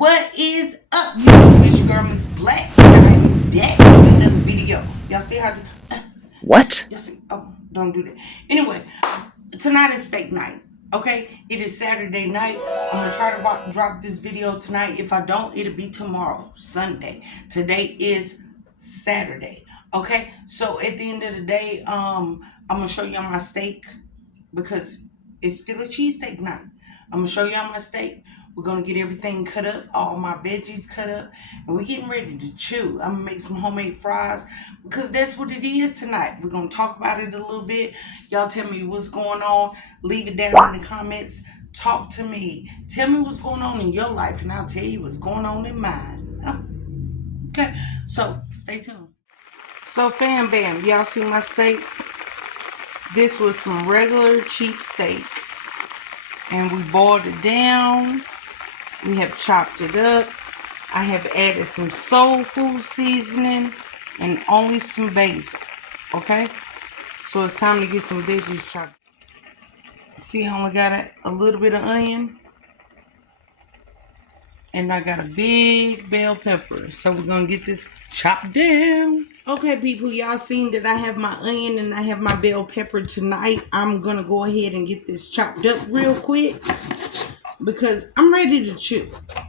What is up, YouTube? It's your girl, Miss Black, and I'm back with another video. Y'all see how? What? Y'all see? Oh, don't do that. Anyway, tonight is steak night. Okay, it is Saturday night. I'm gonna try to drop this video tonight. If I don't, it'll be tomorrow, Sunday. Today is Saturday. Okay, so at the end of the day, I'm gonna show y'all my steak because it's Philly Cheesesteak night. I'm gonna show y'all my steak. We're gonna get everything cut up, all my veggies cut up, and we're getting ready to chew. I'm gonna make some homemade fries because that's what it is tonight. We're gonna talk about it a little bit. Y'all tell me what's going on. Leave it down in the comments. Talk to me. Tell me what's going on in your life, and I'll tell you what's going on in mine. Okay, so stay tuned. So fam bam, y'all see my steak? This was some regular cheap steak, and we boiled it down. We have chopped it up. I have added some soul food seasoning and only some basil. Okay, so it's time to get some veggies chopped. See, I only got a little bit of onion, and I got a big bell pepper. So we're gonna get this chopped down. Okay, people, y'all seen that I have my onion and I have my bell pepper tonight. I'm gonna go ahead and get this chopped up real quick because I'm ready to chew.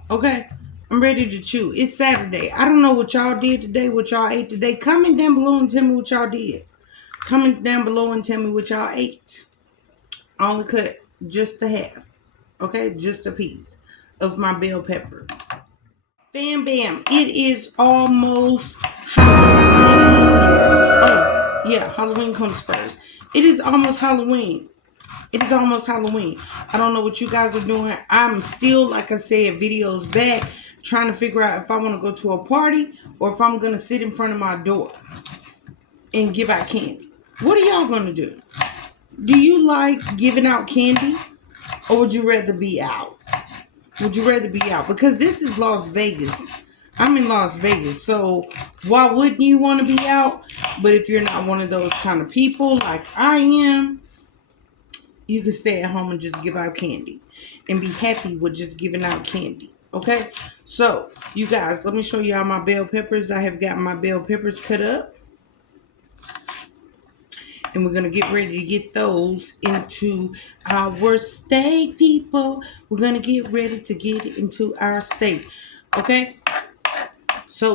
Okay, I'm ready to chew. It's Saturday. I don't know what y'all did today, what y'all ate today. Comment down below and tell me what y'all did. Comment down below and tell me what y'all ate. I only cut just a half. Okay, just a piece of my bell pepper. Bam bam, it is almost Halloween. Oh, yeah, Halloween comes first. It is almost Halloween. It is almost Halloween. I don't know what you guys are doing. I'm still, like I said, videos back, trying to figure out if I want to go to a party or if I'm going to sit in front of my door and give out candy. What are y'all going to do? Do you like giving out candy or would you rather be out? Would you rather be out? Because this is Las Vegas. I'm in Las Vegas, so why wouldn't you want to be out? But if you're not one of those kind of people like I am, you can stay at home and just give out candy and be happy with just giving out candy. Okay, so you guys, let me show you all my bell peppers. I have got my bell peppers cut up, and we're gonna get ready to get those into our steak, people. We're gonna get ready to get into our steak. Okay, so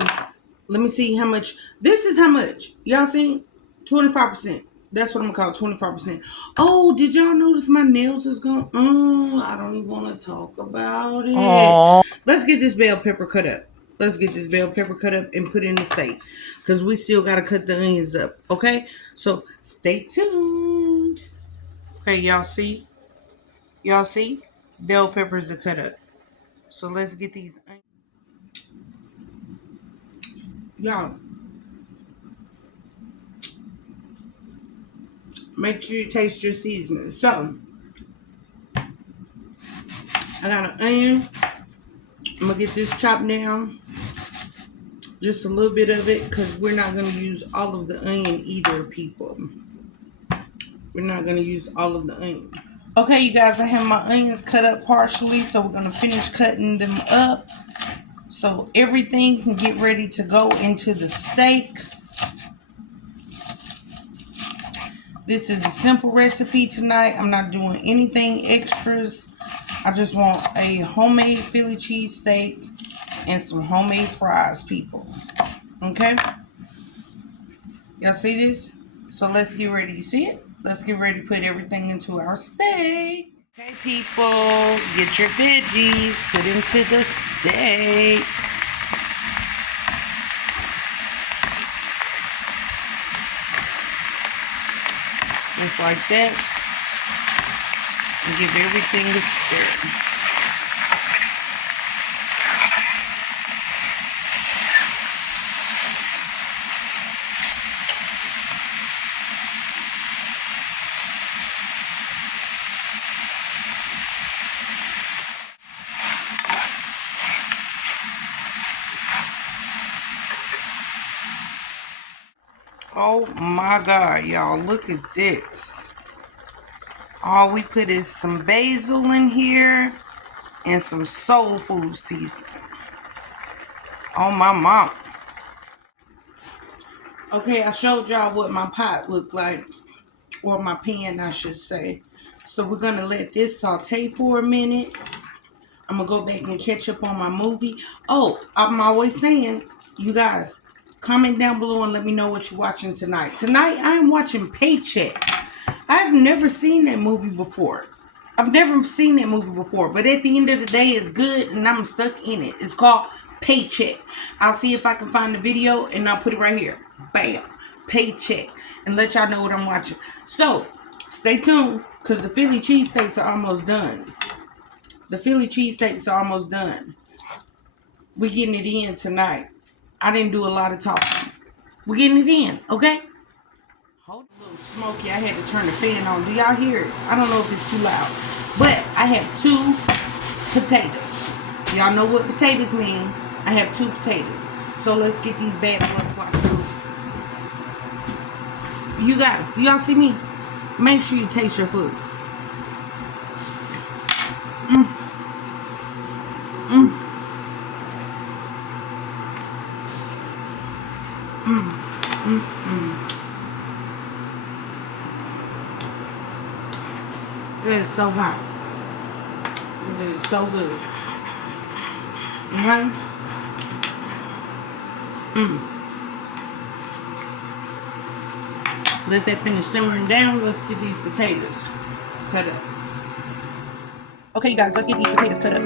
let me see how much. This is how much. Y'all see? 25%. That's what I'm gonna call 25%. Oh, did y'all notice my nails is gone? I don't even want to talk about it. Aww. Let's get this bell pepper cut up. Let's get this bell pepper cut up and put in the steak. Because we still gotta cut the onions up. Okay? So stay tuned. Okay, y'all see? Y'all see? Bell peppers are cut up. So let's get these onions. Y'all, make sure you taste your seasoning. So, I got an onion. I'm going to get this chopped down. Just a little bit of it because we're not going to use all of the onion either, people. We're not going to use all of the onion. Okay, you guys, I have my onions cut up partially, so we're going to finish cutting them up so everything can get ready to go into the steak. This is a simple recipe tonight. I'm not doing anything extras. I just want a homemade Philly cheesesteak and some homemade fries, people. Okay? Y'all see this? So let's get ready. You see it? Let's get ready to put everything into our steak. Okay, people, get your veggies put into the steak. Just like that. And give everything a stir. Oh my God, y'all, look at this. All we put is some basil in here and some soul food seasoning. on my mom. Okay, I showed y'all what my pot looked like, or my pan, I should say. So we're gonna let this saute for a minute. I'm gonna go back and catch up on my movie. Oh, I'm always saying, you guys, comment down below and let me know what you're watching tonight. Tonight, I'm watching Paycheck. I've never seen that movie before. But at the end of the day, it's good and I'm stuck in it. It's called Paycheck. I'll see if I can find the video and I'll put it right here. Bam. Paycheck. And let y'all know what I'm watching. So, stay tuned because the Philly Cheesesteaks are almost done. We're getting it in tonight. I didn't do a lot of talking. We're getting it in, okay? Hold a little smoky. I had to turn the fan on. Do y'all hear it? I don't know if it's too loud. But I have 2 potatoes. Y'all know what potatoes mean. I have 2 potatoes. So let's get these bad boys washed through. You guys, y'all see me? Make sure you taste your food. It is so hot. It is so good. Okay? Let that finish simmering down. Let's get these potatoes cut up. Okay, you guys, let's get these potatoes cut up.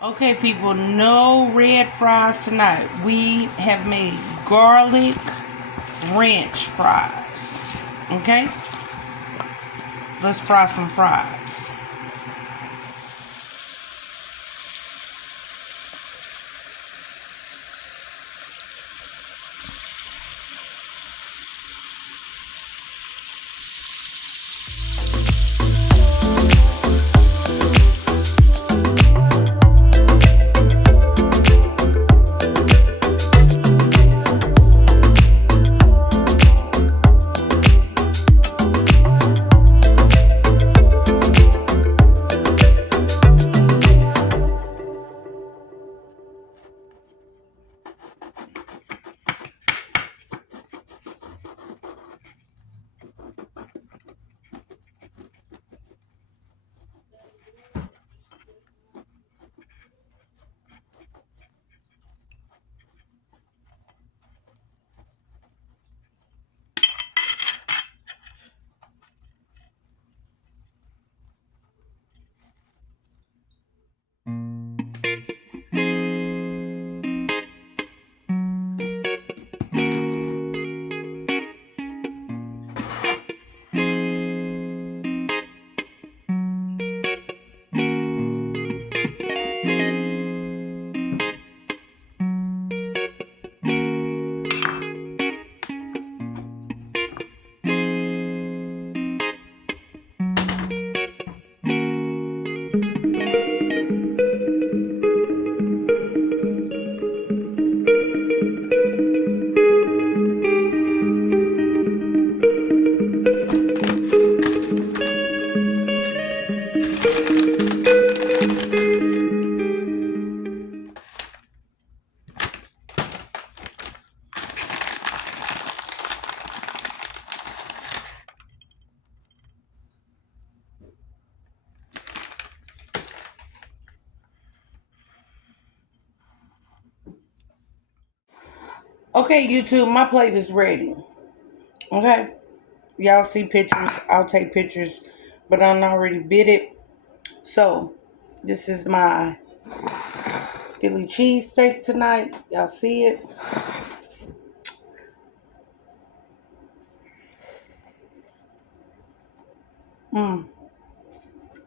Okay, people, no red fries tonight. We have made garlic ranch fries. Okay? Let's fry some fries. Okay, YouTube, my plate is ready. Okay. Y'all see pictures. I'll take pictures. But I'm already bid it. So, this is my Philly cheesesteak tonight. Y'all see it? Mmm.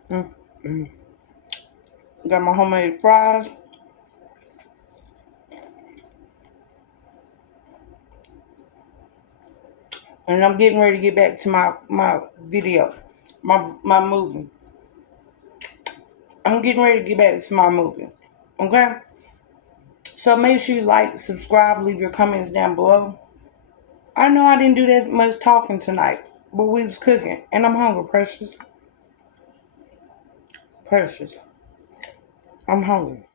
Mm. Mm. Got my homemade fries. And I'm getting ready to get back to my video. My movie. I'm getting ready to get back to my movie. Okay? So make sure you like, subscribe, leave your comments down below. I know I didn't do that much talking tonight, but we was cooking. And I'm hungry, Precious. Precious. I'm hungry.